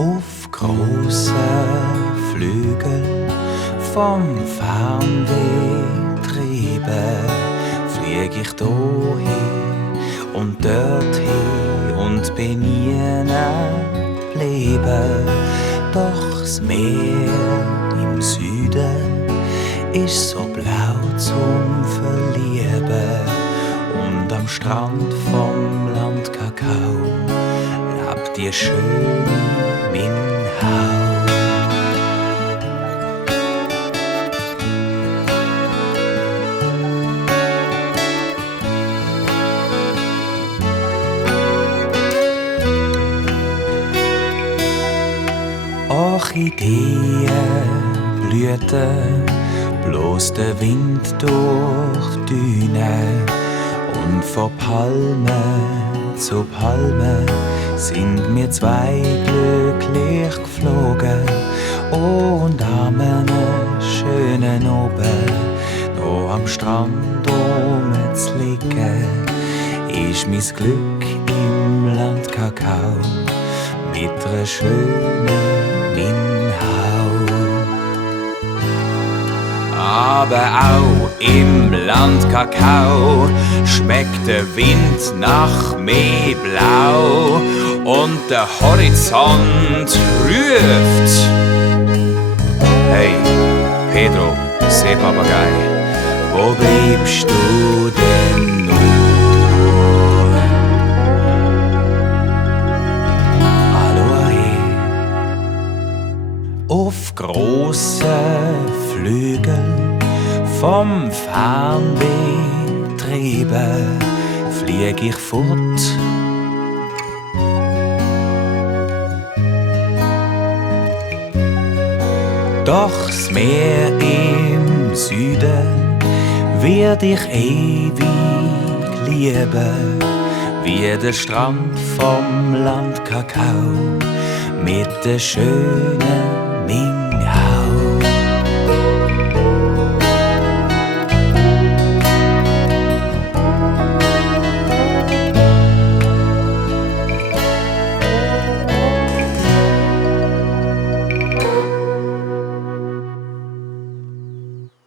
Auf große Flügel vom Fernweh trieben, flieg ich dahin und dorthin und bin nie geblieben. Doch das Meer im Süden ist so blau zum Verlieben und am Strand vom Land Kakao lebt die schöne Minhau. Orchideen blühten, bloß der Wind durch die Düne und von Palme zu Palme sind wir zwei glücklich geflogen. Und an einem schönen Oben, noch am Strand zu liegen, ist mein Glück im Land Kakao mit einer schönen Minhau. Aber auch im Land Kakao schmeckt der Wind nach mehr Blau und der Horizont ruft: Hey, Pedro, Seepapagei, wo bleibst du denn nur? Auf große Flügeln vom Fernweh trieben, flieg ich fort. Doch das Meer im Süden wird ich ewig lieben, wie der Strand vom Land Kakao mit der schönen